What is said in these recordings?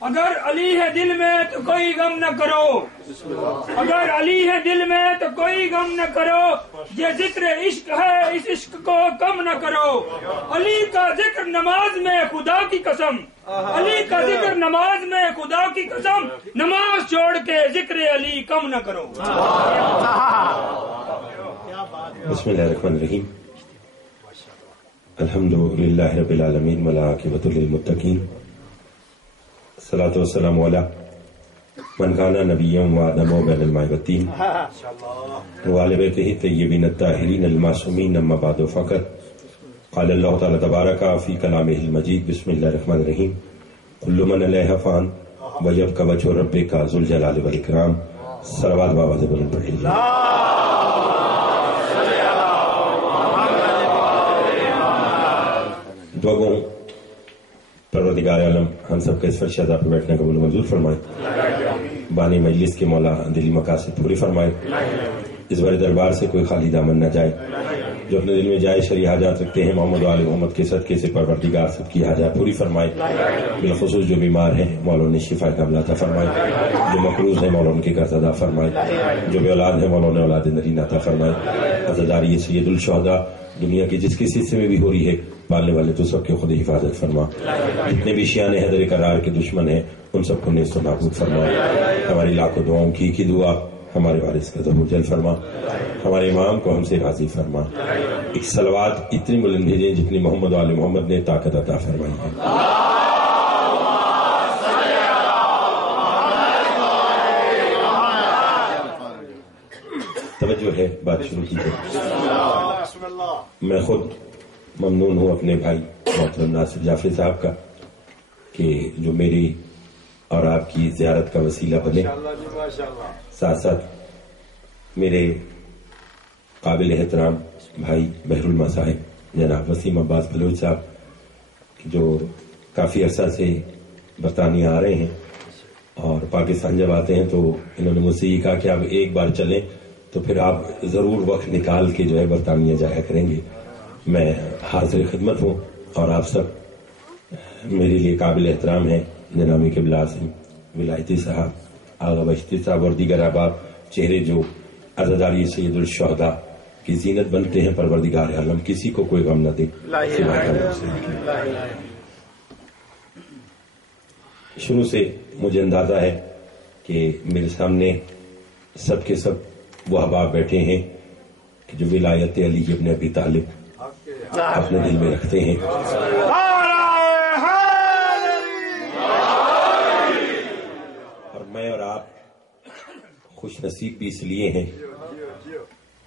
اگر علی ہے دل میں تو کوئی غم نہ کرو، اگر علی ہے دل میں تو کوئی غم نہ کرو، یہ ذکر عشق ہے اس عشق کو کم نہ کرو، علی کا ذکر نماز میں خدا کی قسم، علی کا ذکر نماز میں خدا کی قسم، نماز چھوڑ کے ذکر علی کم نہ کرو۔ بسم اللہ الرحمن الرحیم، الحمدللہ رب العالمین والعاقبۃ للمتقین، الصلاۃ والسلام علی من کان نبیا وآدم بین الماء والطین وآل بیتہ الطیبین الطاہرین المعصومین، اما بعد فقط قال اللہ تعالی تبارک فی کلامہ المجید، بسم اللہ الرحمن الرحیم، کل من علیہا فان ویبقی وجہ ربک ذو الجلال والاکرام۔ صلوات بابا سے بلند پڑھیے۔ دعا گو پروردگار عالم ہم سب کے اس فرش عذاب پہ بیٹھنے قبول منظور فرمائے، بانی مجلس کے مولا دلی مقاصد پوری فرمائے، اس بڑے دربار سے کوئی خالی دامن نہ جائے، جو اپنے دل میں جائے شرعی حاجات رکھتے ہیں محمد و آل محمد کے صدقے سے پروردگار سب کی حاجات پوری فرمائے، بالخصوص جو بیمار ہیں مولا نے شفا کاملہ عطا فرمائے، جو مقروض ہیں مولا ان کے قرض ادا فرمائے، جو بے اولاد ہیں مولا نے اولاد نرین عطا فرمائے، عزاداری سید الشہداء دنیا کی جس کس حصے میں بھی ہو رہی ہے، پالنے والے تو سب کے خود حفاظت فرما، جتنے بھی شیان حیدر کرار کے دشمن ہیں ان سب کو نیست و نابود فرما، ہماری لاکھوں دعاؤں کی دعا ہمارے وارث کا ظہور جل فرما، ہمارے امام کو ہم سے راضی فرما، ایک صلوات اتنی بلند بھیجیں جتنی محمد و آل محمد نے طاقت عطا فرمائی ہے۔ توجہ ہے، بات شروع کی ہے۔ میں خود ممنون ہوں اپنے بھائی محترم ناصر جعفری صاحب کا کہ جو میری اور آپ کی زیارت کا وسیلہ بنے، ساتھ ساتھ میرے قابل احترام بھائی بحر المصائب جناب وسیم عباس بلوچ صاحب جو کافی عرصہ سے برطانیہ آ رہے ہیں اور پاکستان جب آتے ہیں تو انہوں نے مجھ سے یہ کہا کہ آپ ایک بار چلیں تو پھر آپ ضرور وقت نکال کے جو ہے برطانیہ جایا کریں گے۔ میں حاضر خدمت ہوں اور آپ سب میرے لیے قابل احترام ہیں، جناب قبلہ اعظم ولایتی صاحب، آغا بشتی صاحب اور دیگر احباب، چہرے جو عزاداری سید الشہداء کی زینت بنتے ہیں، پروردگار عالم کسی کو کوئی غم نہ دے۔ شروع سے مجھے اندازہ ہے کہ میرے سامنے سب کے سب وہ احباب بیٹھے ہیں کہ جو ولایت علی ابن ابی طالب اپنے دل میں رکھتے ہیں، اور میں اور آپ خوش نصیب بھی اس لیے ہیں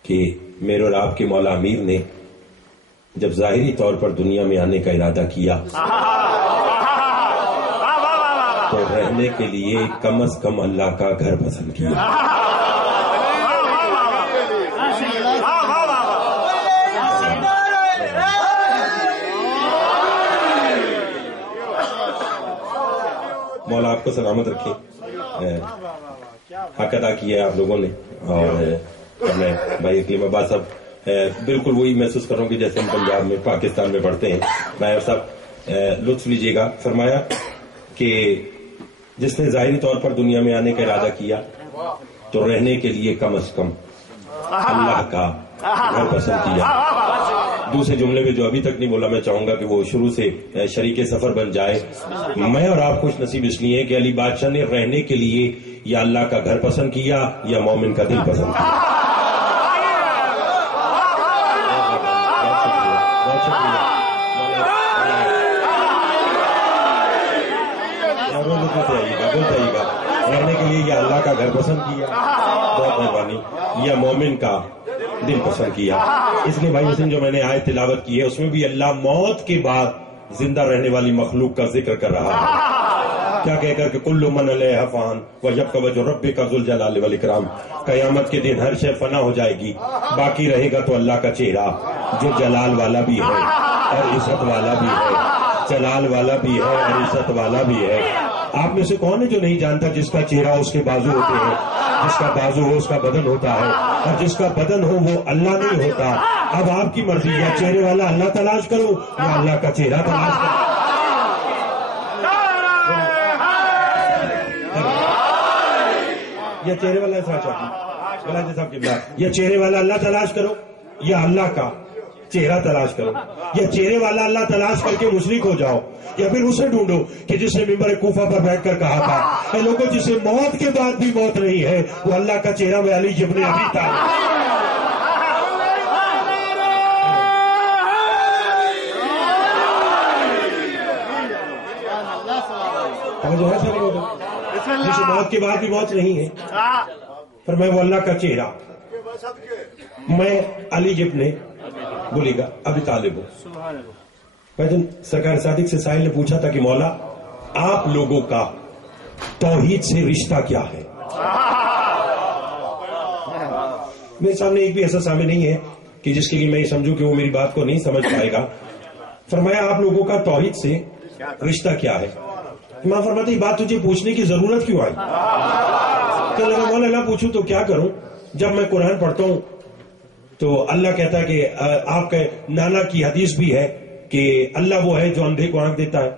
کہ میرے اور آپ کے مولا امیر نے جب ظاہری طور پر دنیا میں آنے کا ارادہ کیا تو رہنے کے لیے کم از کم اللہ کا گھر پسند کیا۔ مولا آپ کو سلامت رکھے، حق ادا کیا ہے آپ لوگوں نے، اور میں بھائی اقلیم عباس صاحب بالکل وہی محسوس کر رہا ہوں کہ جیسے ہم پنجاب میں پاکستان میں پڑھتے ہیں۔ بھائی صاحب لطف لیجیے گا، فرمایا کہ جس نے ظاہری طور پر دنیا میں آنے کا ارادہ کیا تو رہنے کے لیے کم از کم اللہ کا گھر پسند کیا۔ دوسرے جملے میں جو ابھی تک نہیں بولا میں چاہوں گا کہ وہ شروع سے شریک سفر بن جائے۔ میں اور آپ خوش نصیب اس لیے کہ علی بادشاہ نے رہنے کے لیے یا اللہ کا گھر پسند کیا یا مومن کا دل پسند کیا۔ رہنے کے لیے یا اللہ کا گھر پسند کیا، بہت مہربانی، یا مومن کا دل پسند کیا۔ اس لیے بھائی حسین جو میں نے آیت تلاوت کی ہے اس میں بھی اللہ موت کے بعد زندہ رہنے والی مخلوق کا ذکر کر رہا ہے، کیا کہہ کر کہ کل من علیہا فان ویبقی وجہ ربک ذو الجلال والاکرام، قیامت کے دن ہر شے فنا ہو جائے گی، باقی رہے گا تو اللہ کا چہرہ جو جلال والا بھی ہے اور عزت والا بھی ہے، جلال والا بھی ہے اور عزت والا بھی ہے۔ آپ میں سے کون ہے جو نہیں جانتا جس کا چہرہ اس کے بازو ہوتے ہیں؟ جس کا بازو ہو اس کا بدن ہوتا ہے، اور جس کا بدن ہو وہ اللہ نہیں ہوتا۔ اب آپ کی مرضی، یا چہرے والا اللہ تلاش کرو یا اللہ کا چہرہ تلاش کرو۔ یا چہرے والا یا چہرے والا اللہ تلاش کرو یا اللہ کا چہرہ تلاش کرو، یا چہرے والا اللہ تلاش کر کے مشرک ہو جاؤ، یا پھر اسے ڈھونڈو کہ جس نے ممبر کوفہ پر بیٹھ کر کہا تھا اے لوگوں جسے موت کے بعد بھی موت نہیں ہے وہ اللہ کا چہرہ میں علی ابن ابی طالب۔ جسے موت کے بعد بھی موت نہیں ہے، پر میں وہ اللہ کا چہرہ، میں علی ابن بولیے گا ابی طالب ہوں۔ سرکار صادق سے سائل نے پوچھا تھا کہ مولا آپ لوگوں کا توحید سے رشتہ کیا ہے؟ میرے سامنے ایک بھی ایسا سامنے نہیں ہے کہ جس کے لیے میں یہ سمجھوں کہ وہ میری بات کو نہیں سمجھ پائے گا۔ فرمایا آپ لوگوں کا توحید سے رشتہ کیا ہے؟ میں فرماتا یہ بات تجھے پوچھنے کی ضرورت کیوں آئی؟ کہ مولا اللہ پوچھوں تو کیا کروں؟ جب میں قرآن پڑھتا ہوں تو اللہ کہتا ہے کہ آپ کے نانا کی حدیث بھی ہے کہ اللہ وہ ہے جو اندھے کو آنکھ دیتا ہے،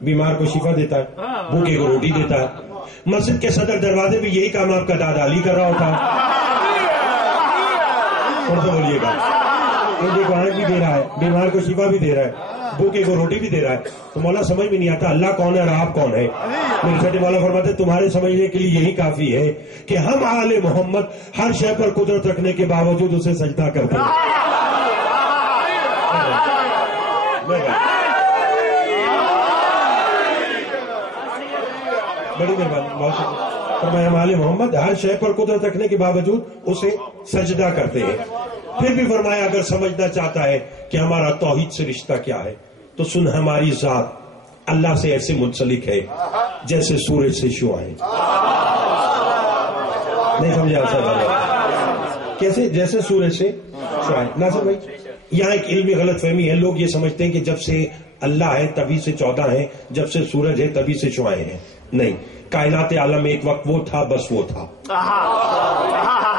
بیمار کو شفا دیتا ہے، بھوکے کو روٹی دیتا ہے۔ مسجد کے صدر دروازے بھی یہی کام آپ کا دادا علی کر رہا ہوتا ہے۔ اور تو بولیے گا اندھے کو آنکھ بھی دے رہا ہے، بیمار کو شفا بھی دے رہا ہے، بھوکے کو روٹی بھی دے رہا ہے، تو مولا سمجھ میں نہیں آتا اللہ کون ہے اور آپ کون ہے؟ میرے چھوٹے مولا فرماتے تمہارے سمجھنے کے لیے یہی کافی ہے کہ ہم آل محمد ہر شے پر قدرت رکھنے کے باوجود اسے سجدہ کرتے ہیں۔ بڑی مہربانی، بہت شکریہ۔ فرمایا ہم آل محمد ہر شے پر قدرت رکھنے کے باوجود اسے سجدہ کرتے ہیں۔ پھر بھی فرمایا اگر سمجھنا چاہتا ہے کہ ہمارا توحید سے رشتہ کیا ہے تو سن ہماری ذات اللہ سے ایسے منسلک ہے جیسے سورج سے شعاعیں۔ نہیں سمجھا صاحب؟ کیسے؟ جیسے سورج سے شعاعیں۔ ناصر بھائی یہاں ایک علمی غلط فہمی ہے، لوگ یہ سمجھتے ہیں کہ جب سے اللہ ہے تبھی سے 14 ہیں، جب سے سورج ہے تبھی سے شعاعیں ہیں۔ نہیں، کائنات عالم میں ایک وقت وہ تھا، بس وہ تھا،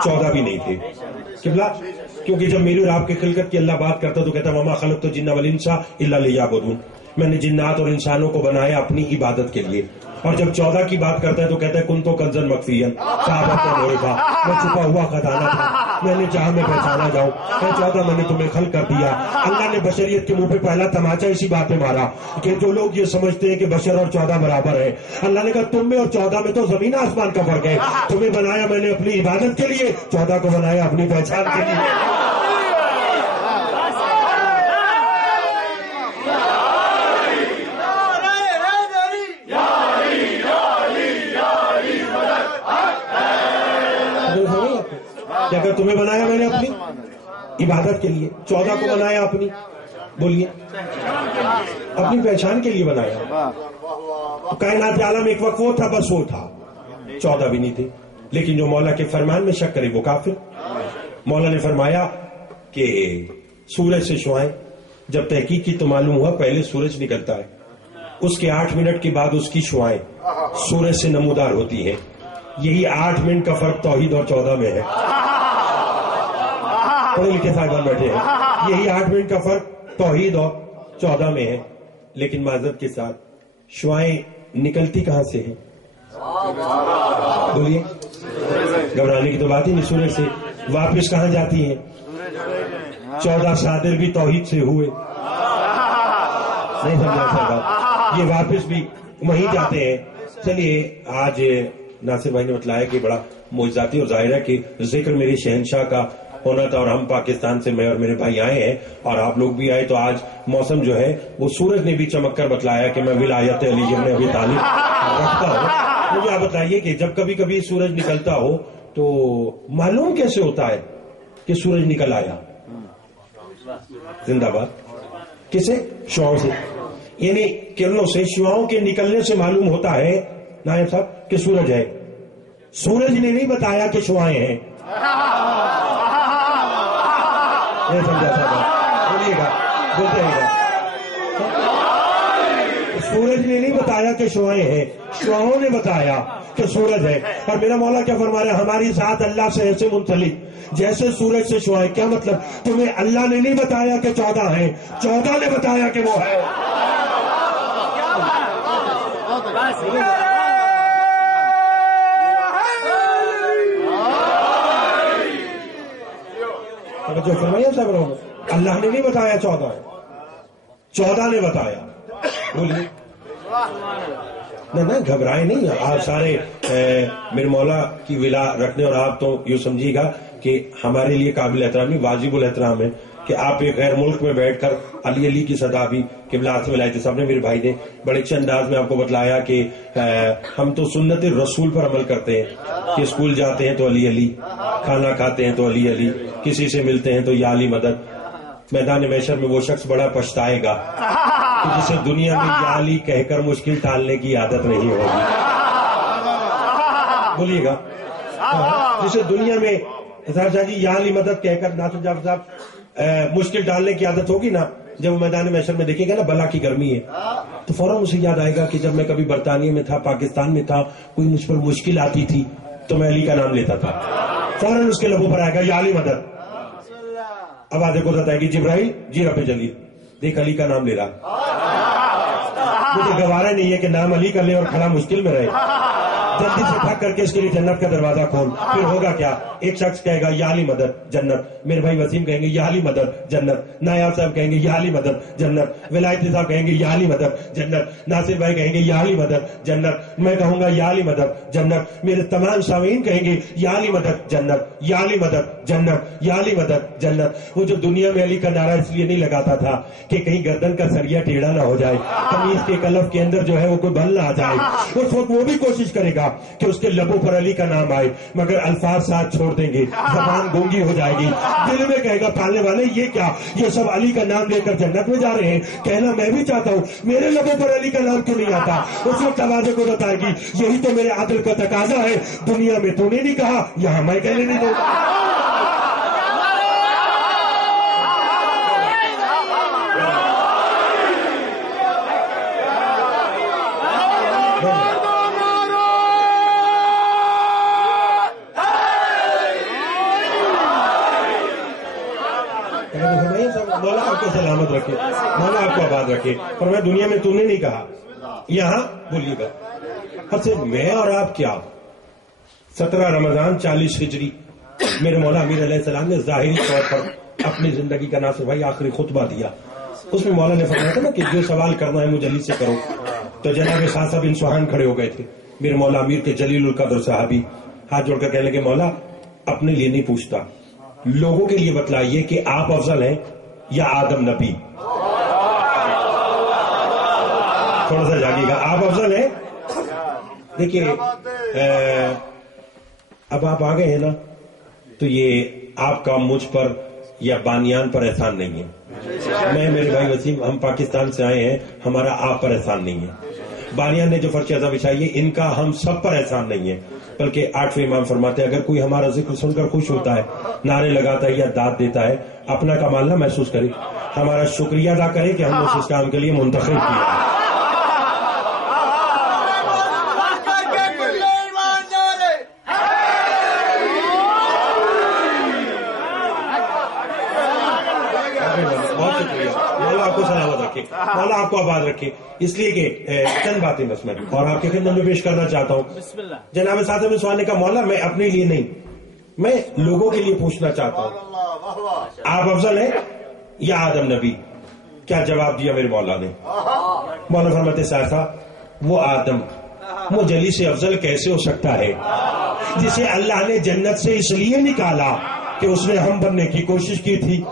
14 بھی نہیں تھے۔ قبلہ کیونکہ جب میری اور آپ کی خلقت کی اللہ بات کرتا تو کہتا وما خلقت الجن والانس الا لیعبدون، میں نے جنات اور انسانوں کو بنایا اپنی عبادت کے لیے۔ اور جب 14 کی بات کرتا ہے تو کہتا ہے کنت کنزا مخفیا صحابہ کو میرے تھا، میں چھپا ہوا خزانہ تھا، میں نے چاہا میں پہچانا جاؤں، اے 14 میں نے تمہیں خلق کر دیا۔ اللہ نے بشریت کے منہ پہ پہلا تماچا اسی بات پہ مارا کہ جو لوگ یہ سمجھتے ہیں کہ بشر اور 14 برابر ہے، اللہ نے کہا تم میں اور 14 میں تو زمین آسمان کا فرق ہے، تمہیں بنایا میں نے اپنی عبادت کے لیے، 14 کو بنایا اپنی پہچان کے لیے۔ اگر تمہیں بنایا میں نے اپنی عبادت کے لیے، 14 کو بنایا اپنی، بولیے، اپنی پہچان کے لیے بنایا۔ کائنات عالم ایک وقت وہ تھا، بس وہ تھا، 14 بھی نہیں تھے۔ لیکن جو مولا کے فرمان میں شک کرے وہ کافر۔ مولا نے فرمایا کہ سورج سے شعاعیں، جب تحقیق کی تو معلوم ہوا پہلے سورج نکلتا ہے، اس کے 8 منٹ کے بعد اس کی شعاعیں سورج سے نمودار ہوتی ہیں۔ یہی 8 منٹ کا فرق توحید اور 14 میں ہے۔ پڑھے لکھے صاحبان بیٹھے ہیں، یہی 8 منٹ کا فرق توحید اور 14 میں ہے۔ لیکن معذرت کے ساتھ شعاعیں نکلتی کہاں سے ہیں؟ بولیے، گھبرانے کی تو بات ہی نہیں، سورج سے واپس کہاں جاتی ہیں؟ 14 صادر بھی توحید سے ہوئے، نہیں سمجھا صاحب؟ یہ واپس بھی وہیں جاتے ہیں۔ چلیے آج ناصر بھائی نے بتلایا کہ بڑا معجزاتی اور ظاہر ہے کہ ذکر میری شہنشاہ کا ہونا تھا، اور ہم پاکستان سے میں اور میرے بھائی آئے ہیں اور آپ لوگ بھی آئے، تو آج موسم جو ہے وہ سورج نے بھی چمک کر بتلایا کہ میں ولایت علی ابن ابی طالب رکھتا ہوں۔ مجھے آپ بتائیے کہ جب کبھی کبھی سورج نکلتا ہو تو معلوم کیسے ہوتا ہے کہ سورج نکل آیا؟ زندہ باد، کسے؟ شعاعوں سے، یعنی کرنوں سے، شعاعوں کے نکلنے سے معلوم ہوتا ہے نائب صاحب کہ سورج ہے۔ سورج نے نہیں بتایا کہ شعاعیں ہیں۔ نہیں سمجھا صاحب؟ بولیے گا، بولتے رہے گا۔ سورج نے نہیں بتایا کہ شعاعیں ہیں، شعاعوں نے بتایا۔ کہ سورج ہے. اور میرا مولا کیا فرما رہے ہیں, ہماری ذات اللہ سے ایسے منسلک جیسے سورج سے شعاع. کیا مطلب, تمہیں اللہ نے نہیں بتایا کہ 14 ہیں, 14 نے بتایا کہ وہ ہے. جو فرمایا سب لوگ, اللہ نے نہیں بتایا 14 ہے, 14 نے بتایا. بولیے نہ گھبرائے نہیں. آپ سارے میرے مولا کی ولا رکھنے, اور آپ تو یوں سمجھیے گا کہ ہمارے لیے قابل احترام نہیں, واجب الاحترام ہے کہ آپ ایک غیر ملک میں بیٹھ کر علی کی صدا بھی قبلہ آصف ولایت صاحب نے, میرے بھائی نے بڑے اچھے انداز میں آپ کو بتلایا کہ ہم تو سنت رسول پر عمل کرتے ہیں کہ اسکول جاتے ہیں تو علی, کھانا کھاتے ہیں تو علی, کسی سے ملتے ہیں تو یا علی مدد. میدان محشر میں وہ شخص بڑا پچھتائے گا کہ جسے دنیا میں یا علی کہہ کر مشکل ٹالنے کی عادت نہیں ہوگی. بولیے گا, جسے دنیا میں جی یا علی مدد کہہ کر ناصر جعفر صاحب مشکل ڈالنے کی عادت ہوگی نا, جب میدان محشر میں دیکھے گا نا بلا کی گرمی ہے, تو فوراً اسے یاد آئے گا کہ جب میں کبھی برطانیہ میں تھا, پاکستان میں تھا, کوئی مجھ پر مشکل آتی تھی تو میں علی کا نام لیتا تھا. فوراً اس کے لبوں پر آئے گا یا علی مدد. اب آدھے کو بتائے گی جبرائیل جی رب جلیل, دیکھ علی کا نام لے رہا. مجھے گوارا نہیں ہے کہ نام علی کا لے اور کھڑا مشکل میں رہے. جلدی سے بھاگ کر کے اس کے لیے جنت کا دروازہ کھول. پھر ہوگا کیا, ایک شخص کہے گا یا علی مدد جنت, میرے بھائی وسیم کہیں گے یا علی مدد جنت, نایاب صاحب کہیں گے یا علی مدد جنت, ولایتی صاحب کہیں گے یا علی مدد جنت, ناصر بھائی کہیں گے یا علی مدد جنت, میں کہوں گا یا علی مدد جنت, میرے تمام سامعین کہیں گے یا علی مدد جنت, یا علی مدد جنت, یا علی مدد جنت. وہ جو دنیا میں علی کا نعرہ اس لیے نہیں لگاتا تھا کہ کہیں گردن کا سریا ٹیڑھا نہ ہو جائے, قمیص کے کلف کے اندر جو ہے وہ کوئی بل نہ آ جائے. اس وقت وہ بھی کوشش کرے گا کہ اس کے لبوں پر علی کا نام آئے, مگر الفاظ ساتھ چھوڑ دیں گے, زبان گونگی ہو جائے گی. دل میں کہے گا پالنے والے یہ کیا, یہ سب علی کا نام لے کر جنت میں جا رہے ہیں, کہنا میں بھی چاہتا ہوں, میرے لبوں پر علی کا نام کیوں نہیں آتا. اس وقت آوازے کو بتائے گی یہی تو میرے عدل کا تقاضا ہے, دنیا میں تو نے نہیں کہا, یہاں میں کہنے نہیں دوں. مولا آپ کو سلامت رکھے, مولا آپ کو آباد رکھے. پر میں دنیا میں تم نے نہیں کہا, یہاں بولیے گا. اچھا میں اور آپ کیا, 17 رمضان 40 ہجری میرے مولا امیر علیہ السلام نے ظاہری طور پر اپنی زندگی کا ناصر بھائی آخری خطبہ دیا. اس میں مولا نے فرمایا تھا نا کہ جو سوال کرنا ہے مجھے علی سے کرو. تو جناب خاصہ بن سوہان کھڑے ہو گئے تھے, میرے مولا امیر کے جلیل القدر صحابی ہاتھ جوڑ کر کہنے لگے مولا اپنے لیے نہیں پوچھتا, لوگوں کے لیے بتلائیے کہ آپ افضل ہیں یا آدم نبی. تھوڑا سا جاگیے گا, آپ افضل ہیں. دیکھیے اب آپ آ گئے ہیں نا, تو یہ آپ کا مجھ پر یا بانیان پر احسان نہیں ہے. میں میرے بھائی وسیم ہم پاکستان سے آئے ہیں, ہمارا آپ پر احسان نہیں ہے. بانیان نے جو فرش اعضا بچھائی ہے ان کا ہم سب پر احسان نہیں ہے, بلکہ 8ویں امام فرماتے ہیں اگر کوئی ہمارا ذکر سن کر خوش ہوتا ہے, نعرے لگاتا ہے یا داد دیتا ہے, اپنا کمال نہ محسوس کرے, ہمارا شکریہ ادا کرے کہ ہم نے اس کام کے لیے منتخب کیا. بہت شکریہ, مولا آپ کو سلامت رکھے, مولا آپ کو آباد رکھے. اس لیے کہ چند باتیں بس میں اور آپ کے خدمت میں پیش کرنا چاہتا ہوں. جناب صاحب نے سوال نے کہا مولا میں اپنے لیے نہیں, میں لوگوں کے لیے پوچھنا چاہتا ہوں آپ افضل ہیں یا آدم نبی. کیا جواب دیا میرے مولا نے. مولا فرماتے صاحب وہ آدم وہ جلی سے افضل کیسے ہو سکتا ہے جسے اللہ نے جنت سے اس لیے نکالا کہ اس نے ہم بننے کی کوشش کی تھی.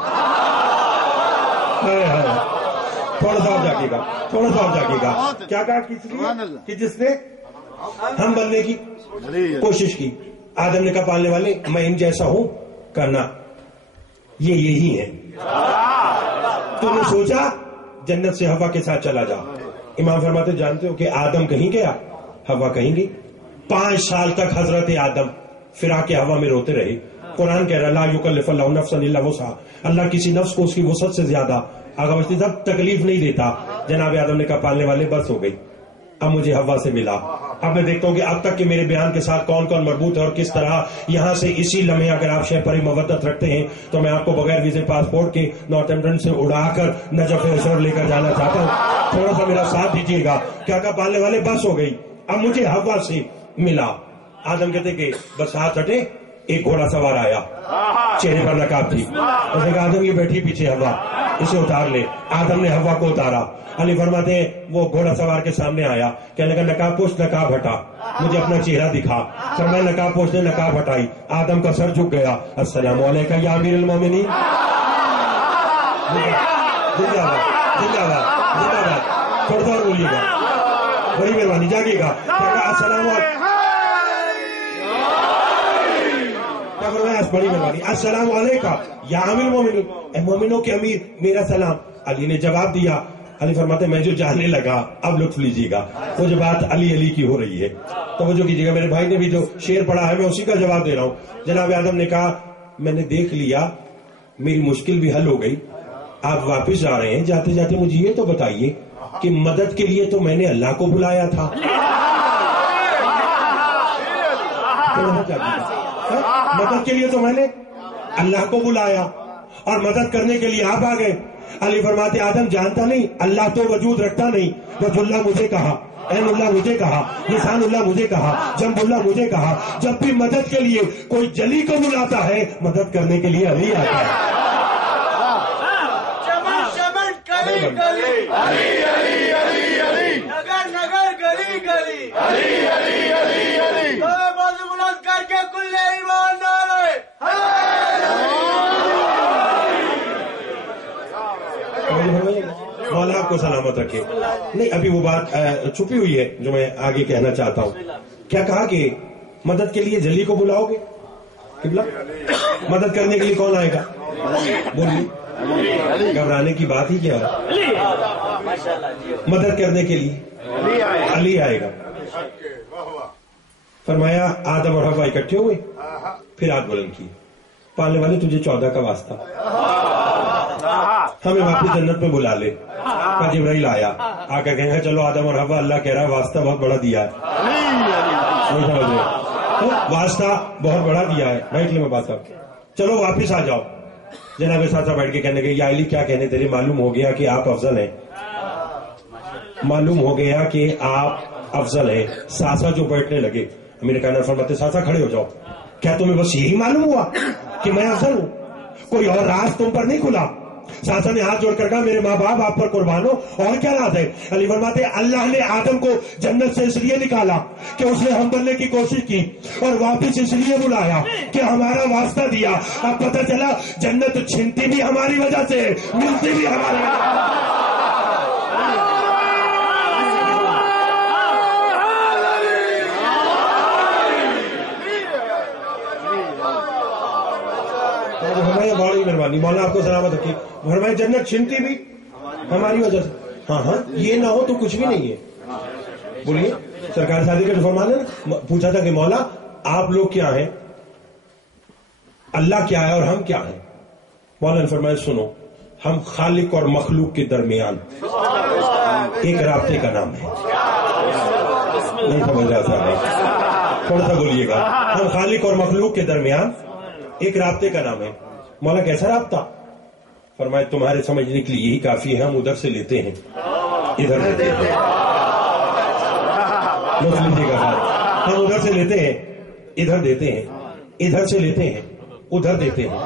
تھوڑا سا اور جاگے گا, تھوڑا سا اور جاگے گا. کیا کہا کس لیے کہ جس نے ہم بننے کی کوشش کی. آدم نے کہا پالنے والے میں ان جیسا ہوں کرنا, یہ یہی ہے. تو نے سوچا جنت سے ہوا کے ساتھ چلا جا. امام فرماتے جانتے ہو کہ آدم کہیں گیا, ہوا کہیں گئی. 5 سال تک حضرت آدم فراق ہوا میں روتے رہے. قرآن کہہ رہا لا یکلف اللہ نفسا الا وسعها, اللہ کسی نفس کو اس کی وسعت سے زیادہ آگا بچتی صاحب تکلیف نہیں دیتا. جناب آدم نے کہا پالنے والے بس ہو گئی, اب مجھے ہوا سے ملا, اب میں دیکھتا ہوں کہ اب تک کے میرے بیان کے ساتھ کون کون مربوط ہے اور کس طرح یہاں سے اسی لمحے اگر آپ شہ پر مودت رکھتے ہیں تو میں آپ کو بغیر ویزے پاسپورٹ کے نارتھ ایمپٹن سے اڑا کر نجف اسر لے کر جانا چاہتا ہوں. تھوڑا سا میرا ساتھ دیجیے گا. کیا کہا پالنے والے بس ہو گئی. اب مجھے ہوا سے ملا. آدم کہتے کہ بس ہاتھ ہٹے, ایک گھوڑا سوار آیا, چہرے پر نقاب تھی. اس نے کہا آدم یہ بیٹھی پیچھے ہوا, اسے اتار لے. آدم نے ہوا کو اتارا. علی فرماتے ہیں وہ گھوڑا سوار کے سامنے آیا, کہنے لگا نقاب پوش, نقاب ہٹا, مجھے اپنا چہرہ دکھا. فرمایا نقاب پوش نے نقاب ہٹائی. آدم کا سر جھک گیا. السلام علیکم یا امیر المومنین. زندہ باد, زندہ باد, زندہ باد. تھوڑا سا اور بولیے گا, بڑی مہربانی, جاگیے گا. السلام علیکم, بڑی مہربانی, السلام علیکم یا امیر المومنین, اے مومنوں کے امیر میرا سلام. علی نے جواب دیا. علی فرماتے میں جو جاننے لگا اب لطف لیجیے گا. وہ جو بات علی علی کی ہو رہی ہے توجہ کیجیے گا. میرے بھائی نے بھی جو شعر پڑھا ہے میں اسی کا جواب دے رہا ہوں. جناب آدم نے کہا میں نے دیکھ لیا, میری مشکل بھی حل ہو گئی, آپ واپس جا رہے ہیں, جاتے جاتے مجھے یہ تو بتائیے کہ مدد کے لیے تو میں نے اللہ کو بلایا تھا. مدد کے لیے تو میں نے اللہ کو بلایا اور مدد کرنے کے لیے آپ آ گئے. علی فرماتے آدم جانتا نہیں, اللہ تو وجود رکھتا نہیں. وجہ اللہ مجھے کہا, عین اللہ مجھے کہا, لسان اللہ مجھے کہا, جنب اللہ مجھے کہا. جب بھی مدد کے لیے کوئی جلی کو بلاتا ہے مدد کرنے کے لیے علی آتا ہے. مولا آپ کو سلامت رکھے. نہیں ابھی وہ بات چھپی ہوئی ہے جو میں آگے کہنا چاہتا ہوں. کیا کہا کہ مدد کے لیے جلی کو بلاؤ گے؟ قبلہ مدد کرنے کے لیے کون آئے گا؟ بولیے, گھبرانے کی بات ہی کیا ہے. مدد کرنے کے لیے علی آئے گا. فرمایا آدم اور حوا اکٹھے ہوئے, پھر ہاتھ بلند کیے. پالنے والے تجھے 14 کا واسطہ, ہمیں واپس جنت میں بلا لے. جبرائیل آیا, آ کر کہیں گے چلو آدم اور حوا اللہ کہہ رہا ہے واسطہ بہت بڑا دیا ہے. واسطہ بہت بڑا دیا ہے. بیٹھ لے میں بات کر, چلو واپس آ جاؤ. جناب ساتھ بیٹھ کے کہنے گے یا علی کیا کہنے تیرے, معلوم ہو گیا کہ آپ افضل ہیں, معلوم ہو گیا کہ آپ افضل ہیں. ساسا جو بیٹھنے لگے, میرے کہنا فرماتے ساسا کھڑے ہو جاؤ. کیا تمہیں بس یہی معلوم ہوا کہ میں افضل ہوں, کوئی اور راز تم پر نہیں کھلا؟ ساسا نے ہاتھ جوڑ کر کہا میرے ماں باپ آپ پر قربان ہو, اور کیا راز ہے؟ علی فرماتے اللہ نے آدم کو جنت سے اس لیے نکالا کہ اس نے ہم بننے کی کوشش کی, اور واپس اس لیے بلایا کہ ہمارا واسطہ دیا. اب پتہ چلا جنت چھنتی بھی ہماری وجہ سے, ملتی بھی ہماری وجہ سے. بڑی مہربانی, مولا آپ کو سلامت رکھیے. فرمایا جنت چھنتی بھی ہماری وجہ سے. ہاں ہاں یہ نہ ہو تو کچھ بھی نہیں ہے. بولیے سرکار شادی کا جو فرمان ہے نا, پوچھا تھا کہ مولا آپ لوگ کیا ہیں, اللہ کیا ہے اور ہم کیا ہیں؟ مولا نے فرمایا سنو, ہم خالق اور مخلوق کے درمیان ایک رابطے کا نام ہے. نہیں سمجھ رہا صاحب, تھوڑا سا بولیے گا. ہم خالق اور مخلوق کے درمیان ایک رابطے کا نام ہے. مولا کیسا رابطہ؟ فرمایا تمہارے سمجھنے کے لیے یہی کافی ہے, ہم ادھر سے لیتے ہیں ادھر دیتے ہیں. لیجیے گا سر, ہم ادھر سے لیتے ہیں ادھر دیتے ہیں, ادھر سے لیتے ہیں ادھر دیتے ہیں.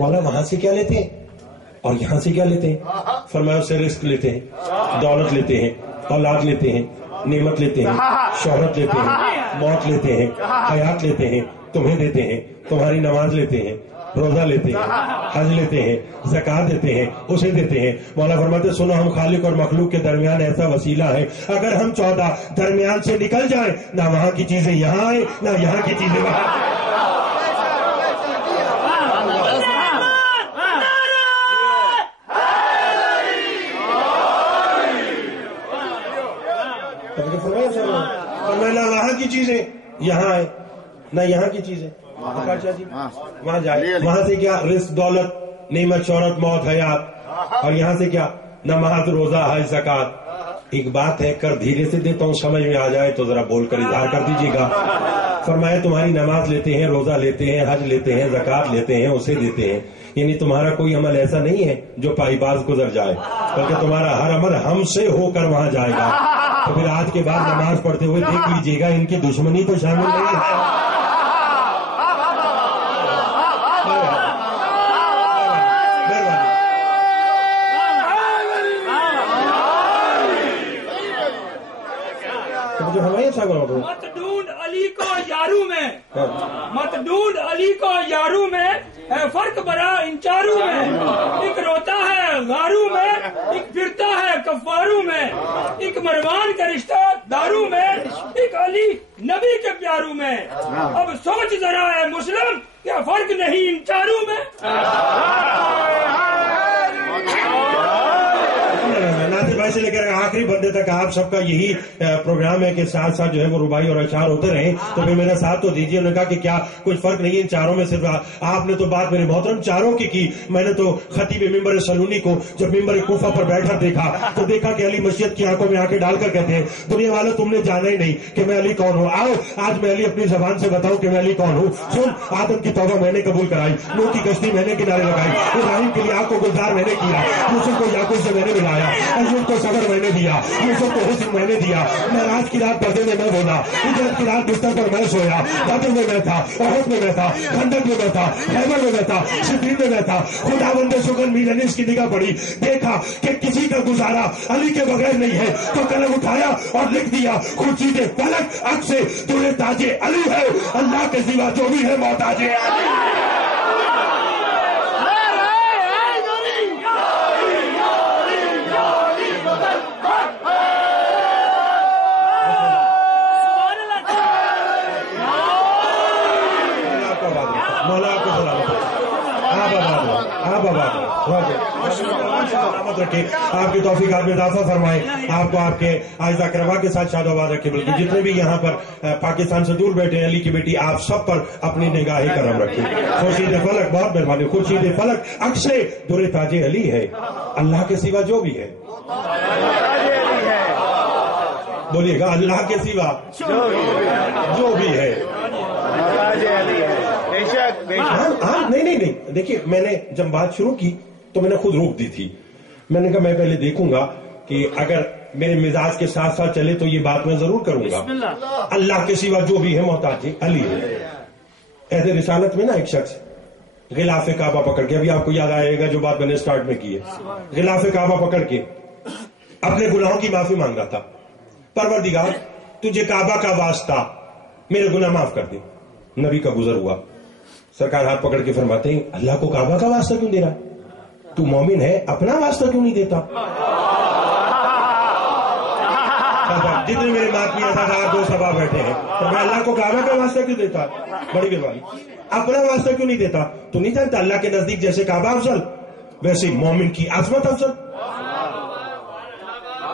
مولا وہاں سے کیا لیتے ہیں اور یہاں سے کیا لیتے ہیں؟ فرمایا اس سے رزق لیتے ہیں, دولت لیتے ہیں, اولاد لیتے ہیں, نعمت لیتے ہیں, شہرت لیتے ہیں, موت لیتے ہیں, حیات لیتے ہیں, تمہیں دیتے ہیں, تمہاری نماز لیتے ہیں, روزہ لیتے ہیں, حج لیتے ہیں, زکات دیتے ہیں, اسے دیتے ہیں. مولا فرماتے سنو ہم خالق اور مخلوق کے درمیان ایسا وسیلہ ہے, اگر ہم 14 درمیان سے نکل جائیں نہ وہاں کی چیزیں یہاں آئیں نہ یہاں کی چیزیں وہاں آئیں. نہ وہاں کی چیزیں یہاں آئے نہ یہاں کی چیزیں وہاں جائے. وہاں سے کیا رزق, دولت, نعمت, شہرت, موت, حیات, اور یہاں سے کیا نماز, روزہ, حج, زکات. ایک بات ہے کر دھیرے سے دیتا ہوں, سمجھ میں آ جائے تو ذرا بول کر اظہار کر دیجیے گا. فرمایا تمہاری نماز لیتے ہیں, روزہ لیتے ہیں, حج لیتے ہیں, زکات لیتے ہیں, اسے دیتے ہیں, یعنی تمہارا کوئی عمل ایسا نہیں ہے جو پائی باز گزر جائے, بلکہ تمہارا ہر عمل ہم سے ہو کر وہاں جائے گا. تو پھر آج کے بعد نماز پڑھتے ہوئے دیکھ لیجیے گا ان کی دشمنی تو شامل نہیں ہے. مت ڈھونڈ علی کو یارو میں, مت ڈھونڈ علی کو یارو میں, ہے فرق بڑا ان چاروں میں. ایک روتا ہے غارو میں, ایک پھرتا ہے کفاروں میں, ایک مروان کا رشتہ دارو میں, ایک علی نبی کے پیاروں میں. اب سوچ ذرا ہے مسلم, کیا فرق نہیں ان چاروں میں. سے لے کر آخری بندے تک آپ سب کا یہی پروگرام ہے کہ ساتھ ساتھ جو ہے وہ ربائی اور اشعار ہوتے رہیں, تو پھر میرا ساتھ تو دیجیے. انہوں نے کہا کہ کیا کچھ فرق نہیں ہے ان چاروں میں, صرف آپ نے تو بات میرے محترم چاروں کی. میں نے تو خطیب ممبر سلونی کو جب ممبر کوفہ پر بیٹھا دیکھا تو دیکھا کہ علی مسجد کی آنکھوں میں آنکھیں ڈال کر کہتے ہیں دنیا والوں تم نے جانا ہی نہیں کہ میں علی کون ہوں. آؤ آج میں علی اپنی زبان سے بتاؤں کہ میں علی کون ہوں. سن, آدم کی توبہ میں نے قبول کرائی, نوح کی کشتی میں نے کنارے لگائی, ابراہیم کے لیے آگ کو گلزار میں نے کیا, یوسف کو یعقوب سے میں نے ملایا, ایوب کو صبر میں نے دیا, یوسف کو حسن میں نے دیا, معراج کی رات پردے میں بولا, ہجرت کی رات بستر پر میں سویا, بدر میں میں تھا, احد میں میں تھا, خندق میں میں تھا, خیبر میں میں تھا, صفین میں میں تھا. خدا بندے سگن میرے نے اس کی نگاہ پڑی, دیکھا کہ کسی کا گزارا علی کے بغیر نہیں ہے, تو قلم اٹھایا اور لکھ دیا خورشید فلک اب سے تمہیں تاج علی ہے, اللہ کے سوا جو بھی ہے محتاج علی. رکھے, آپ کی توفیقات میں اضافہ فرمائے, آپ کو آپ کے آئزہ کروا کے ساتھ شاد آباد رکھے, بلکہ جتنے بھی یہاں پر پاکستان سے دور بیٹھے ہیں علی کی بیٹی آپ سب پر اپنی نگاہ کرم رکھے. خورشید فلک, بہت مہربانی, خورشید فلک اکثر در تاج علی ہے, اللہ کے سوا جو بھی ہے. بولیے گا اللہ کے سوا جو بھی ہے. نہیں, دیکھیے میں نے جب بات شروع کی تو میں نے خود روک دی تھی. میں نے کہا میں پہلے دیکھوں گا کہ اگر میرے مزاج کے ساتھ ساتھ چلے تو یہ بات میں ضرور کروں گا. اللہ کے سوا جو بھی ہے محتاج علی ہے. عہد رسالت میں نا ایک شخص غلاف کعبہ پکڑ کے, ابھی آپ کو یاد آئے گا جو بات میں نے سٹارٹ میں کی ہے, غلاف کعبہ پکڑ کے اپنے گناہوں کی معافی مانگا تھا. پروردگار تجھے کعبہ کا واسطہ میرے گناہ معاف کر دے. نبی کا گزر ہوا, سرکار ہاتھ پکڑ کے فرماتے ہیں اللہ کو کعبہ کا واسطہ کیوں دے رہا, تو مومن ہے اپنا واسطہ کیوں نہیں دیتا. جتنے میرے ماتمی ازادار دو سبا بیٹھے ہیں تو میں اللہ کو کعبہ کا واسطہ کیوں دیتا, بڑی مہربانی, اپنا واسطہ کیوں نہیں دیتا. تو نہیں جانتا اللہ کے نزدیک جیسے کعبہ افضل ویسے مومن کی عظمت افضل.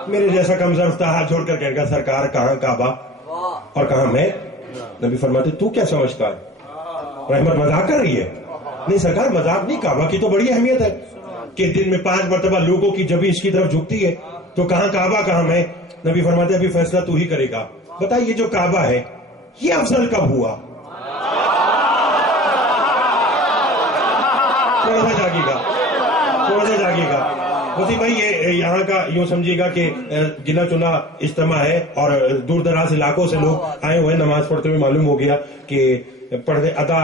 میرے جیسا کمزور تھا ہاتھ جوڑ کر کہنے کا سرکار کہاں کعبہ اور کہاں میں. نبی فرماتے تو کیا سمجھتا ہے, رحمت مذاق کر رہی ہے. نہیں سرکار مذاق نہیں, کعبہ کی تو بڑی اہمیت ہے کہ دن میں 5 مرتبہ لوگوں کی جبیں اس کی طرف جھکتی ہے, تو کہاں کعبہ کہاں میں. نبی فرماتے ابھی فیصلہ تو ہی کرے گا. بتا یہ جو کعبہ ہے یہ افضل کب ہوا. تھوڑا سا جاگے گا, تھوڑا سا جاگے گا. وسیم بھائی یہ یہاں کا یوں سمجھیے گا کہ گنا چنا اجتماع ہے اور دور دراز علاقوں سے لوگ آئے ہوئے. نماز پڑھتے ہوئے معلوم ہو گیا کہ پڑھنے ادا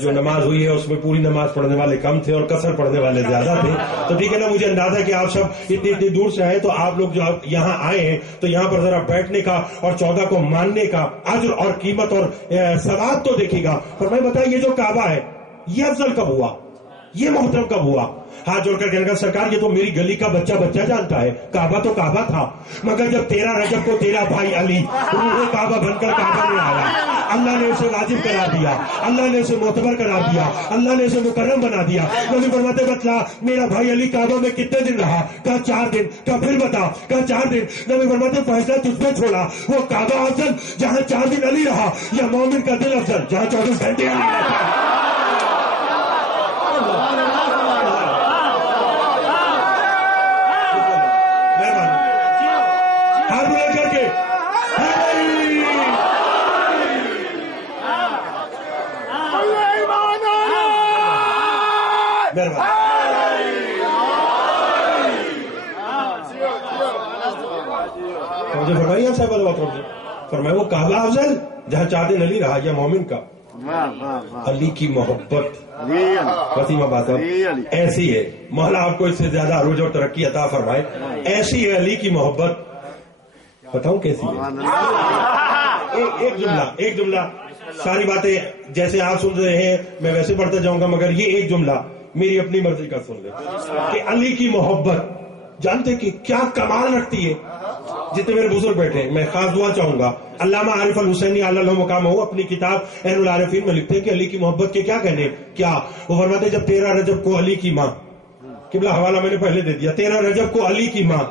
جو نماز ہوئی ہے اس میں پوری نماز پڑھنے والے کم تھے اور قصر پڑھنے والے زیادہ تھے. تو ٹھیک ہے نا, مجھے اندازہ ہے کہ آپ سب اتنی دور سے آئے, تو آپ لوگ جو یہاں آئے ہیں تو یہاں پر ذرا بیٹھنے کا اور 14 کو ماننے کا اجر اور قیمت اور ثواب تو دیکھے گا. پر میں بتائیں یہ جو کعبہ ہے یہ افضل کب ہوا, یہ محترم کب ہوا. ہاتھ جوڑ کر کہنے کا سرکار یہ تو میری گلی کا بچہ جانتا ہے, کعبہ تو کعبہ تھا, مگر جب 13 رجب کو تیرا بھائی علی روح کعبہ بن کر کعبہ میں آیا, اللہ نے اسے واجب قرار دیا, اللہ نے اسے معتبر قرار دیا, اللہ نے اسے مکرم بنا دیا. نبی فرماتے بتلا میرا بھائی علی کعبہ میں کتنے دن رہا, کہا 4 دن. کہا پھر بتا, کہا 4 دن. نبی فرماتے فیصلہ تجھ پہ چھوڑا, وہ کعبہ افضل جہاں 4 دن علی رہا, یا مومن کا دل افضل جہاں 24 گھنٹے علی رہا. مجھے فرمائیے آپ صاحب اللہ فرمائے وہ کعبہ افضل جہاں چاہتے علی رہا یا مومن کا. علی کی محبت وسیم بات ایسی ہے. مولا آپ کو اس سے زیادہ عروج اور ترقی عطا فرمائے. ایسی ہے علی کی محبت. بتاؤں کیسی ہے؟ ایک جملہ ساری باتیں جیسے آپ سن رہے ہیں میں ویسے پڑھتا جاؤں گا، مگر یہ ایک جملہ میری اپنی مرضی کا سن لیں کہ علی کی محبت جانتے کہ کیا کمال رکھتی ہے. جتنے میرے بزرگ بیٹھے ہیں میں خاص دعا چاہوں گا. علامہ عارف الحسینی اللہ مقام ہو اپنی کتاب عین العارفین میں لکھتے ہیں کہ علی کی محبت کے کیا کہنے. کیا وہ فرماتے جب 13 رجب کو علی کی ماں، قبلہ حوالہ میں نے پہلے دے دیا، 13 رجب کو علی کی ماں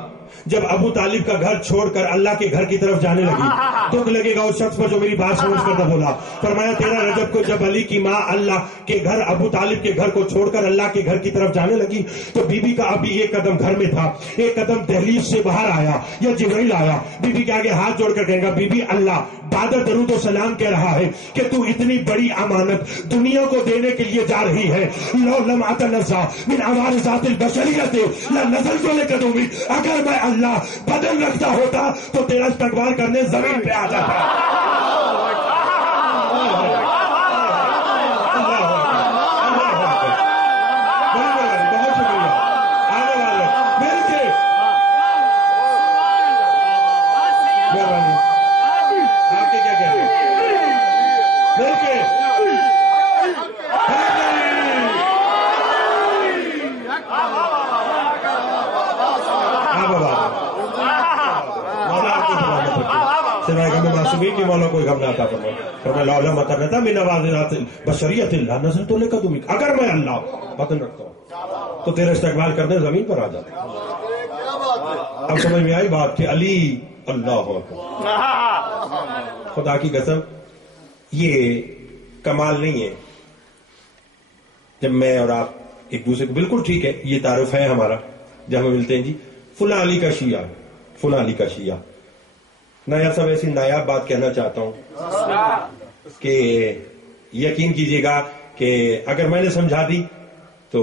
جب ابو طالب کا گھر چھوڑ کر اللہ کے گھر کی طرف جانے لگی، دکھ لگے گا اس شخص پر جو میری بات سمجھ کر بولا. فرمایا 13 رجب کو جب علی کی ماں اللہ کے گھر ابو طالب کے گھر کو چھوڑ کر اللہ کے گھر کی طرف جانے لگی تو بی بی کا ابھی ایک قدم گھر میں تھا، ایک قدم دہلیز سے باہر آیا یا جبرائیل آیا. بی بی کے آگے ہاتھ جوڑ کر کہے گا بی بی اللہ بادر درود و سلام کہہ رہا ہے کہ تو اتنی بڑی امانت دنیا کو دینے کے لیے جا رہی ہے. لو لم اتنزع من عوارضات البشریت لنزلت لقدمی، اگر میں اللہ بدن رکھتا ہوتا تو تیرا استقبال کرنے زمین پہ آ جاتا. بہت شکریہ. آنے والے مل کے مہربانی آپ کے کیا کہہ رہے ہیں مل کے معصومین کی مولا کوئی غم نہ آتا فرمائے لولا مطرتا من نوازرات بشریت اللہ نظر تو لے قدمی، اگر میں اللہ وطن رکھتا ہوں تو تیرا استقبال کرنے زمین پر آ جاتا. اب سمجھ میں آئی بات کہ علی اللہ خدا کی قسم یہ کمال نہیں ہے جب میں اور آپ ایک دوسرے کو بالکل ٹھیک ہے یہ تعارف ہے ہمارا جب ہمیں ملتے ہیں جی فلاں علی کا شیعہ فلاں علی کا شیعہ. نیا سب ایسی نایاب بات کہنا چاہتا ہوں کہ یقین کیجئے گا کہ اگر میں نے سمجھا دی تو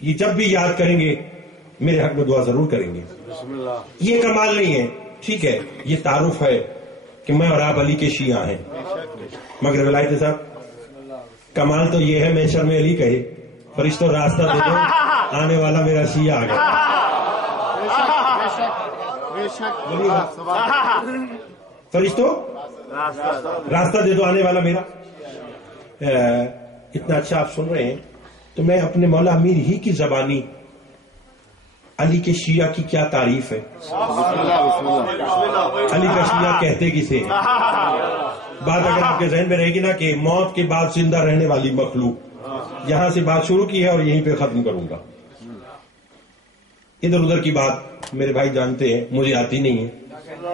یہ جب بھی یاد کریں گے میرے حق میں دعا ضرور کریں گے. یہ کمال نہیں ہے ٹھیک ہے یہ تعارف ہے کہ میں اور آپ علی کے شیعہ ہیں، مگر ولایت صاحب کمال تو یہ ہے محشر میں علی کہے فرشتوں راستہ دے دو آنے والا میرا شیعہ آ گیا. فرشتوں راستہ دے دو آنے والا میرا. اتنا اچھا آپ سن رہے ہیں تو میں اپنے مولا امیر ہی کی زبانی علی کے شیعہ کی کیا تعریف ہے. علی کا شیعہ کہتے کسے ہیں؟ بات اگر آپ کے ذہن میں رہے گی نا کہ موت کے بعد زندہ رہنے والی مخلوق، یہاں سے بات شروع کی ہے اور یہیں پہ ختم کروں گا. ادھر ادھر کی بات میرے بھائی جانتے ہیں مجھے آتی نہیں ہے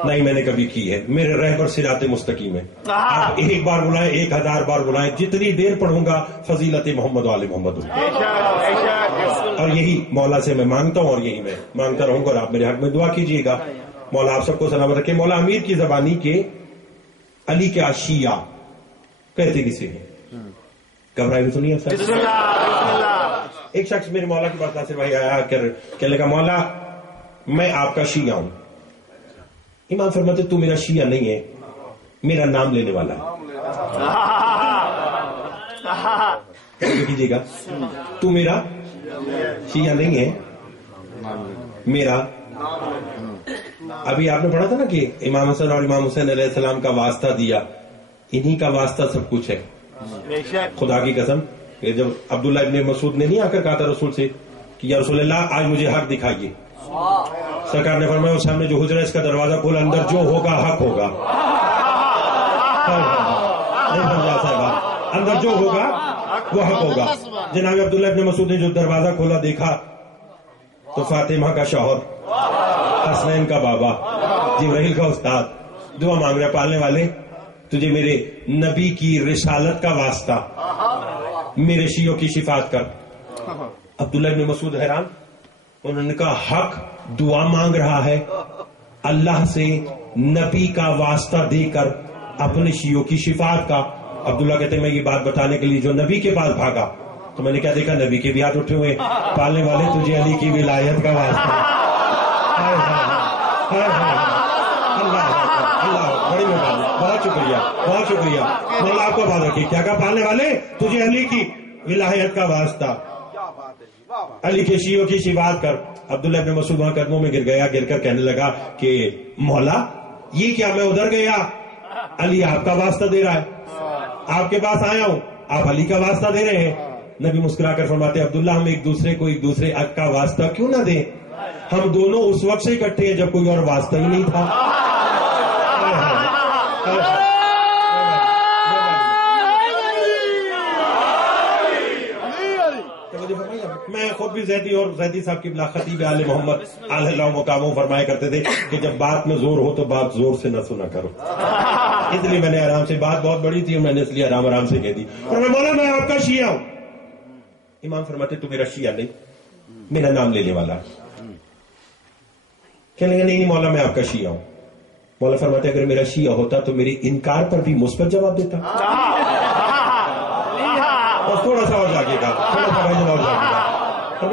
نہ ہی میں نے کبھی کی ہے. میرے رہبر صراط مستقیم ہے. آپ ایک بار بلائیں 1000 بار بلائیں جتنی دیر پڑھوں گا فضیلت محمد و آل محمد اور یہی مولا سے میں مانگتا ہوں اور یہی میں مانگتا رہوں گا اور آپ میرے حق میں دعا کیجیے گا. مولا آپ سب کو سلامت رکھے. مولا امیر کی زبانی کے علی کے شیعہ کہتے کسے ہیں؟ گھبرائے تو نہیں ہے. ایک شخص میرے مولا کے پاس ناصر بھائی آیا کہنے لگا مولا میں آپ کا شیعہ ہوں. امام فرماتے تو میرا شیعہ نہیں ہے میرا نام لینے والا ہے. کیجیے گا تو میرا شیعہ نہیں ہے میرا. ابھی آپ نے پڑھا تھا نا کہ امام حسن اور امام حسین علیہ السلام کا واسطہ دیا، انہی کا واسطہ سب کچھ ہے. خدا کی قسم جب عبداللہ ابن مسعود نے نہیں آ کر کہا تھا رسول سے کہ یا رسول اللہ آج مجھے حق دکھائیے، سرکار نے فرمایا اس سامنے جو حجرہ ہے اس کا دروازہ کھول، اندر جو ہوگا حق ہوگا. اندر جو ہوگا وہ حق ہوگا. جناب عبداللہ ابن مسعود نے جو دروازہ کھولا دیکھا تو فاطمہ کا شوہر، حسنین کا بابا، جبرائیل کا استاد دعا مانگ رہا پالنے والے تجھے میرے نبی کی رسالت کا واسطہ میرے شیعوں کی شفاعت کر. عبداللہ ابن مسعود حیران، انہوں نے کہا حق دعا مانگ رہا ہے اللہ سے نبی کا واسطہ دے کر اپنے شیعوں کی شفاعت کا. عبداللہ کہتے ہیں میں یہ بات بتانے کے لیے جو نبی کے پاس بھاگا تو میں نے کیا دیکھا, نبی کے بھی ہاتھ اٹھے ہوئے. پالنے والے تجھے علی کی ولایت کا واسطہ. اللہ بڑی مہربانی, بہت شکریہ بہت شکریہ. مولا آپ کو بات رکھیے. کیا کہا, پالنے والے تجھے علی کی ولایت کا واسطہ. علی کے شیعوں کی شفاعت کر. عبداللہ ابن مسعود وہاں قدموں میں گر گیا, گر کر کہنے لگا کہ مولا یہ کیا, میں ادھر گیا, علی آپ کا واسطہ دے رہا ہے, آپ کے پاس آیا ہوں, آپ علی کا واسطہ دے رہے ہیں. نبی مسکرا کر فرماتے عبداللہ ہم ایک دوسرے کو ایک دوسرے کا واسطہ کیوں نہ دیں, ہم دونوں اس وقت سے اکٹھے ہیں جب کوئی اور واسطہ ہی نہیں تھا. میں خود بھی زیدی اور زیدی صاحب کی بلا خطیب آل محمد علیہ اللہ مقاموں فرمایا کرتے تھے کہ جب بات میں زور ہو تو بات زور سے نہ سنا کرو. اس لیے میں نے آرام سے, بات بہت بڑی تھی میں نے اس لیے آرام آرام سے کہہ دی. اور میں مولا میں آپ کا شیعہ ہوں. امام فرماتے تو میرا شیعہ نہیں, میرا نام لینے والا. کہنے لگا نہیں مولا میں آپ کا شیعہ ہوں. مولا فرماتے اگر میرا شیعہ ہوتا تو میرے انکار پر بھی مثبت جواب دیتا. اور تھوڑا سا اور جاگے گا, تھوڑا سا بھائی جواب جاگے گا.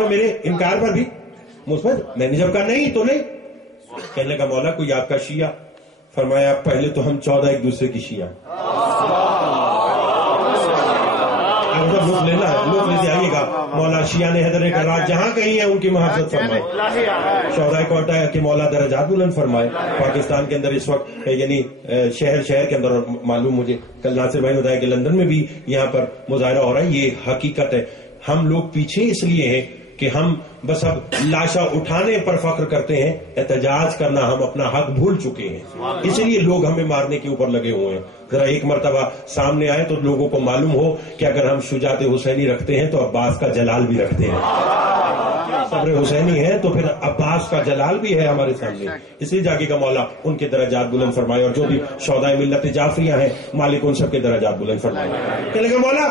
میرے انکار پر بھی مثبت. میں نے جب کہا نہیں تو نہیں. کہنے لگا مولا کوئی آپ کا شیعہ. فرمایا پہلے تو ہم 14 ایک دوسرے کی شیعہ. لوگ لینا ہے, لوگ لیتے آئیے گا. مولا شیعہ نے حیدر کرار جہاں کہیں ہے ان کی محبت فرمائے. شہدائے کوٹا کہ مولا درجات بلند فرمائے. پاکستان کے اندر اس وقت یعنی شہر کے اندر, معلوم مجھے کل ناصر بھائی نے بتایا کہ لندن میں بھی یہاں پر مظاہرہ ہو رہا ہے. یہ حقیقت ہے. ہم لوگ پیچھے اس لیے ہیں کہ ہم بس اب لاشا اٹھانے پر فخر کرتے ہیں, احتجاج کرنا ہم اپنا حق بھول چکے ہیں. اس لیے لوگ ہمیں مارنے کے اوپر لگے ہوئے ہیں. ذرا ایک مرتبہ سامنے آئے تو لوگوں کو معلوم ہو کہ اگر ہم شجاعت حسینی رکھتے ہیں تو عباس کا جلال بھی رکھتے ہیں. صبر حسینی ہے تو پھر عباس کا جلال بھی ہے ہمارے سامنے. اس لیے جاگے گا مولا ان کے درجات بلند فرمائے, اور جو بھی شہدائے ملت جعفریہ ہیں مالک ان سب کے درجات بلند فرمائے. کہنے لگا مولا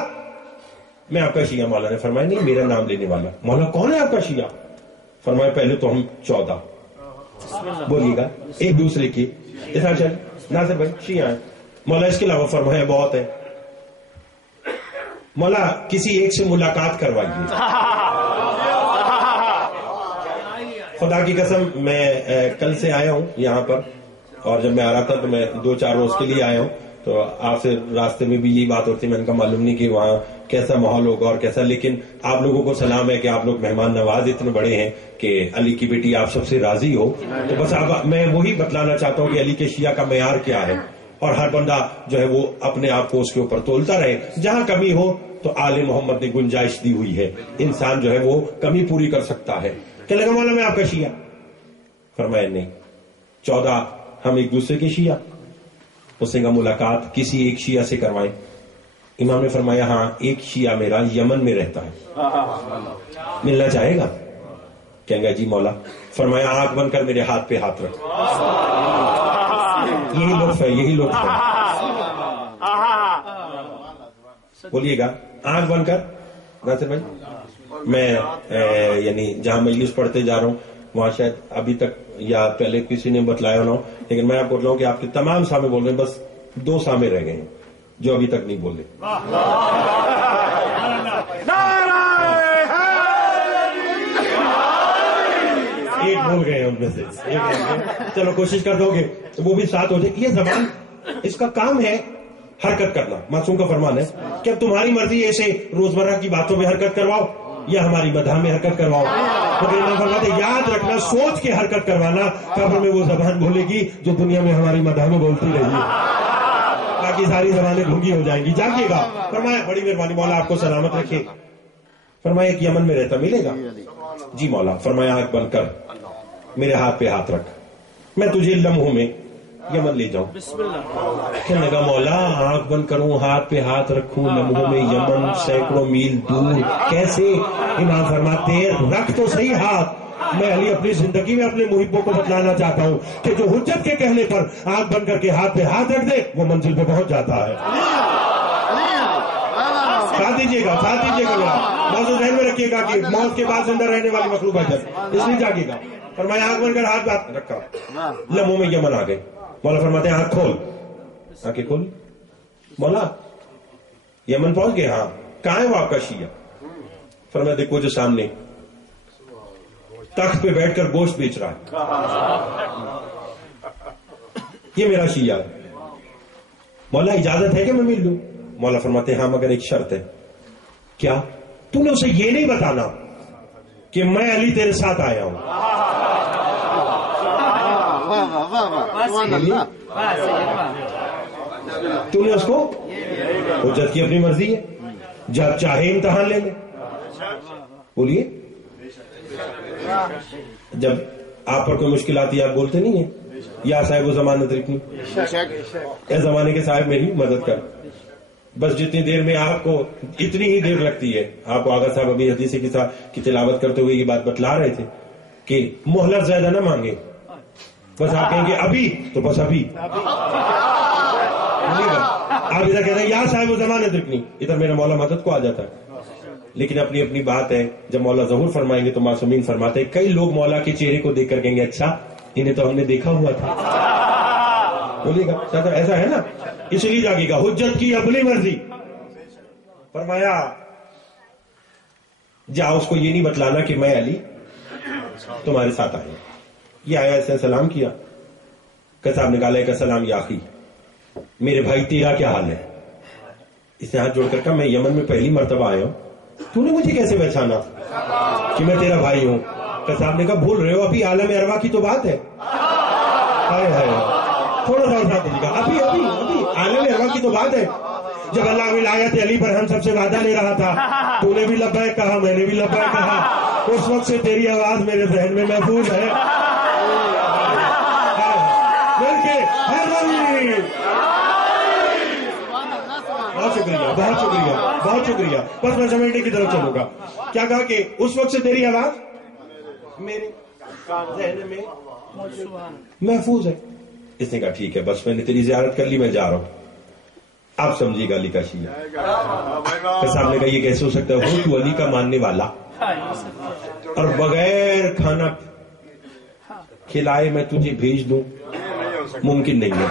میں آپ کا شیعہ. مولا نے فرمایا نہیں میرا نام لینے والا. مولا کون ہے آپ کا شیعہ؟ فرمایا پہلے تو ہم 14. بولیے گا ایک دوسرے کی. ناصر بھائی شیعہ ہیں. مولا اس کے علاوہ فرمایا بہت ہے. مولا کسی ایک سے ملاقات کروائیے. خدا کی قسم میں کل سے آیا ہوں یہاں پر, اور جب میں آ رہا تھا تو میں 2-4 روز کے لیے آیا ہوں. تو آپ سے راستے میں بھی یہی بات ہوتی, میں نے کہا معلوم نہیں کہ وہاں کیسا ماحول ہوگا اور کیسا, لیکن آپ لوگوں کو سلام ہے کہ آپ لوگ مہمان نواز اتنے بڑے ہیں کہ علی کی بیٹی آپ سب سے راضی ہو. تو بس میں وہی بتلانا چاہتا ہوں کہ علی کے شیعہ کا معیار کیا ہے, اور ہر بندہ جو ہے وہ اپنے آپ کو اس کے اوپر تولتا رہے. جہاں کمی ہو تو آل محمد نے گنجائش دی ہوئی ہے, انسان جو ہے وہ کمی پوری کر سکتا ہے. کہ لگا مولا میں آپ کا شیعہ. فرمایا نہیں 14 ہم ایک دوسرے کے شیعہ. اس نے کہا ملاقات کسی ایک شیعہ سے کروائیں. امام نے فرمایا ہاں ایک شیعہ میرا یمن میں رہتا ہے, ملنا چاہے گا؟ کہیں گا جی مولا. فرمایا آنکھ بند کر میرے ہاتھ پہ ہاتھ رکھ. یہی لطف ہے, یہی لطف ہے. بولیے گا آنکھ بند کر. ناصر بھائی میں یعنی جہاں مجلس پڑھتے جا رہا ہوں وہاں شاید ابھی تک یا پہلے کسی نے بتلایا نہ ہو, لیکن میں آپ بول رہا ہوں کہ آپ کے تمام سامنے بول رہے ہیں, بس 2 سامنے رہ گئے ہیں جو ابھی تک نہیں بولے. ایک بول گئے ہیں ان میں سے, چلو کوشش کر دو گے وہ بھی ساتھ ہو جائے. یہ زبان اس کا کام ہے حرکت کرنا, معصوم کا فرمان ہے کہ اب تمہاری مرضی ایسے روزمرہ کی باتوں میں حرکت کرواؤ یا ہماری مدح میں حرکت کرواؤ. فرماتے یاد رکھنا سوچ کے حرکت کروانا, قبر میں وہ زبان بولے گی جو دنیا میں ہماری مدح میں بولتی رہی, باقی ساری زبانیں گھونگی ہو جائیں گی. جاگیے گا. فرمایا بڑی مہربانی مولا آپ کو سلامت رکھے. فرمایا ایک یمن میں رہتا, ملے گا؟ جی مولا. فرمایا آنکھ بند کر میرے ہاتھ پہ ہاتھ رکھ, میں تجھے لمحوں میں یمن لے جاؤں. کہنے لگا مولا آنکھ بند کروں ہاتھ پہ ہاتھ رکھوں لمحوں میں یمن سینکڑوں میل دور کیسے؟ امام فرماتے ہیں رکھ تو صحیح ہاتھ. میں علی اپنی زندگی میں اپنے محبوں کو بتلانا چاہتا ہوں کہ جو حجت کے کہنے پر آنکھ بند کر کے ہاتھ پہ ہاتھ رکھ دے وہ منزل پہ پہنچ جاتا ہے. ساتھ دیجیے گا, ساتھ دیجیے گا. میرا موضوع ذہن میں رکھیے گا کہ موت کے بعد زندہ رہنے والی مخلوق ہے, اس لیے جاگے گا. فرمایا آنکھ بند کر ہاتھ پہ ہاتھ رکھا, لمحوں میں یمن آ گئے. مولا فرماتے ہیں آنکھ کھول. آنکھیں کھول. مولا یمن پہنچ گئے. ہاں کہاں ہے وہ آپ کا شیعہ؟ فرمایا دیکھو جو سامنے تخت پہ بیٹھ کر گوشت بیچ رہا ہے یہ میرا شیعہ ہے. مولا اجازت ہے کہ میں مل لوں؟ مولا فرماتے ہاں مگر ایک شرط ہے. کیا؟ تو نے اسے یہ نہیں بتانا کہ میں علی تیرے ساتھ آیا ہوں. تو نے اس کو حجت کی اپنی مرضی ہے جب چاہے امتحان لے لے. بولیے جب آپ پر کوئی مشکل آتی ہے آپ بولتے نہیں ہیں یا صاحب و ضمانت رکنی اے زمانے کے صاحب میری مدد کر. بس جتنی دیر میں آپ کو اتنی ہی دیر لگتی ہے. آپ کو آغا صاحب ابھی حدیث کی تلاوت کرتے ہوئے یہ بات بتلا رہے تھے کہ مہلت زیادہ نہ مانگے, بس آپ کہیں گے ابھی تو بس ابھی. آپ ادھر کہتے ہیں یا صاحب و ضمانت رکنی, ادھر میرا مولا مدد کو آ جاتا ہے. لیکن اپنی اپنی بات ہے. جب مولا ظہور فرمائیں گے تو معصومین فرماتے ہیں کئی لوگ مولا کے چہرے کو دیکھ کر کہیں گے اچھا انہیں تو ہم نے دیکھا ہوا تھا. بولیے گا ایسا ہے نا, اس لیے جاگے گا حجت کی اپنی مرضی. فرمایا جا اس کو یہ نہیں بتلانا کہ میں علی تمہارے ساتھ آیا. یہ آیا اس نے سلام کیا. صاحب نکالا کہ سلام یا اخی, میرے بھائی تیرا کیا حال ہے؟ اس نے ہاتھ جوڑ کر کہا میں یمن میں پہلی مرتبہ آیا ہوں, تو نے مجھے کیسے پہچانا کہ میں تیرا بھائی ہوں؟ صاحب نے کہا بھول رہے ہو ابھی عالم ارواح کی تو بات ہے. تھوڑا سا ساتھ دیجیے گا, ابھی ابھی ابھی عالم ارواح کی تو بات ہے. جب اللہ ولایت علی پر ہم سب سے وعدہ لے رہا تھا تو نے بھی لبیک کہا میں نے بھی لبیک کہا. اس وقت سے تیری آواز میرے ذہن میں محفوظ ہے. بہت شکریہ بہت شکریہ بہت شکریہ. بس میں سمجھنے کی طرف چلوں گا. کیا کہا کہ اس وقت سے تیری آواز میرے ذہن میں محفوظ ہے. اس نے کہا ٹھیک ہے بس میں نے تیری زیارت کر لی, میں جا رہا ہوں. آپ سمجھیے گا علی کا شیعہ. صاحب نے کہا یہ کیسے ہو سکتا ہے, ہو تو علی کا ماننے والا اور بغیر کھانا کھلائے میں تجھے بھیج دوں, ممکن نہیں ہے.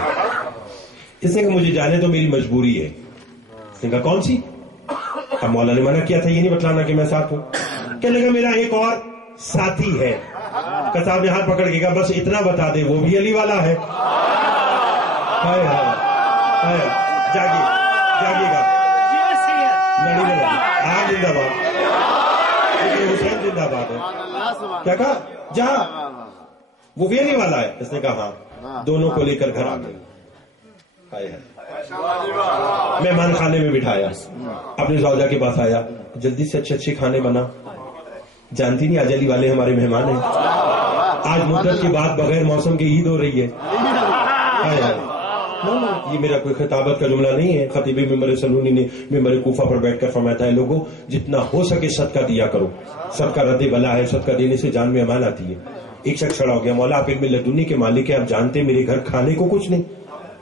اس نے کہا مجھے جانے تو میری مجبوری ہے. اس نے کہا کون سی؟ اب مولا نے منع کیا تھا یہ نہیں بتلانا کہ میں ساتھ ہوں. کہنے لگا میرا ایک اور ساتھی ہے. صاحب نے ہاتھ پکڑ کے کہا بس اتنا بتا دے وہ بھی علی والا ہے. جاگیے جاگیے گا آج زندہ باد, حسین زندہ باد ہے. کیا کہا جا وہ بھی علی والا ہے. اس نے کہا ہاں. دونوں کو لے کر گھر آ گئے. مہمان خانے میں بٹھایا, اپنے زوجہ کے پاس آیا, جلدی سے اچھے اچھے کھانے بنا. جانتی نہیں آج علی والے ہمارے مہمان ہیں. آج مدت کے بعد بغیر موسم کے عید ہو رہی ہے. یہ میرا کوئی خطابت کا جملہ نہیں ہے. خطیب ممبر سلونی نے ممبر کوفہ پر بیٹھ کر فرمایا ہے لوگوں جتنا ہو سکے صدقہ دیا کرو, صدقہ رد بلا ہے, صدقہ دینے سے جان میں امان آتی ہے. ایک شخص کھڑا ہو گیا, مولا آپ علم لدنی کے مالک ہیں, آپ جانتے میرے گھر کھانے کو کچھ نہیں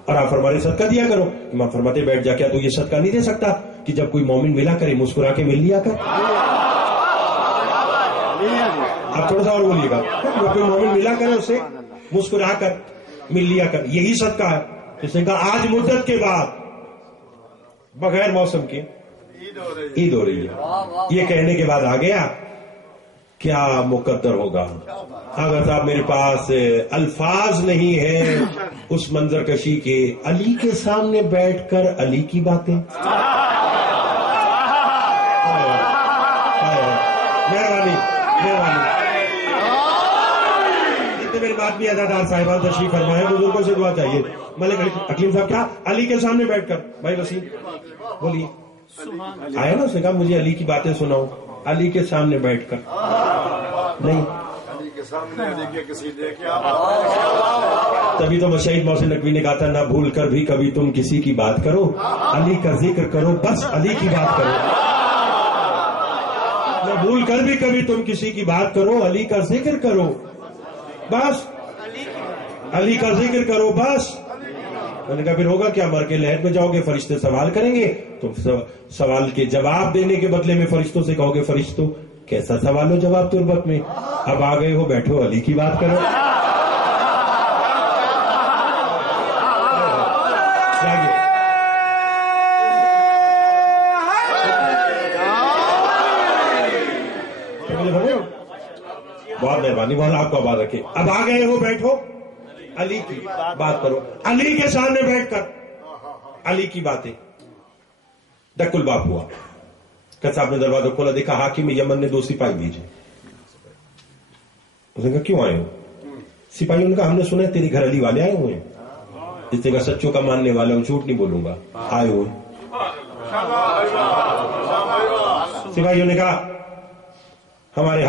اور آپ فرما رہے صدقہ دیا کرو. امام فرماتے بیٹھ جا, کیا تو یہ صدقہ نہیں دے سکتا کہ جب کوئی مومن ملا کرے مسکرا کے مل لیا کر. آپ تھوڑا سا اور بولیے گا, جب کوئی مومن ملا کرے اسے مسکرا کر مل لیا کر, یہی صدقہ ہے. اس نے کہا آج مدت کے بعد بغیر موسم کے عید ہو رہی ہے. یہ کہنے کے بعد آ گیا کیا مقدر ہوگا. اگر صاحب میرے پاس الفاظ نہیں ہے اس منظر کشی کے, علی کے سامنے بیٹھ کر علی کی باتیں. مہربانی مہربانی. اتنے میرے بات بھی ادادار صاحبان تشریف فرمائے, بزرگوں سے دعا چاہیے. ملک حکیم صاحب کیا علی کے سامنے بیٹھ کر, بھائی وسیم بولیے. آیا نا, اس نے کہا مجھے علی کی باتیں سناؤ. علی کے سامنے بیٹھ کر نہیں, تبھی تو مشاہد محسن نقوی نے کہا تھا نہ بھول کر بھی کبھی تم کسی کی بات کرو, علی کا ذکر کرو, بس علی کی بات کرو. نہ بھول کر بھی کبھی تم کسی کی بات کرو, علی کا ذکر کرو, بس علی کا ذکر کرو بس. میں نے کہا پھر ہوگا کیا, مر کے لہر میں جاؤ گے, فرشتے سوال کریں گے تو سوال کے جواب دینے کے بدلے میں فرشتوں سے کہو گے فرشتوں کیسا سوال ہو جواب تربت میں, اب آ گئے ہو بیٹھو علی کی بات کرو. سمجھ رہے ہو؟ بہت مہربانی، بہت آپ کو آباد رکھے. اب آ گئے وہ، بیٹھو علی کی بات کرو، علی کے سامنے بیٹھ کر علی کی باتیں. ڈک الباب ہوا، صاحب نے دروازہ کھولا، دیکھا حاکم یمن نے 2 سپاہی بھیجے. اس نے کہا کیوں آئے ہو؟ سپاہیوں نے کہا ہم نے سنا ہے تیرے گھر علی والے آئے ہوئے ہیں. اس نے کہا سچوں کا ماننے والا ہوں، جھوٹ نہیں بولوں گا، آئے ہوئے. سپاہیوں نے کہا ہمارے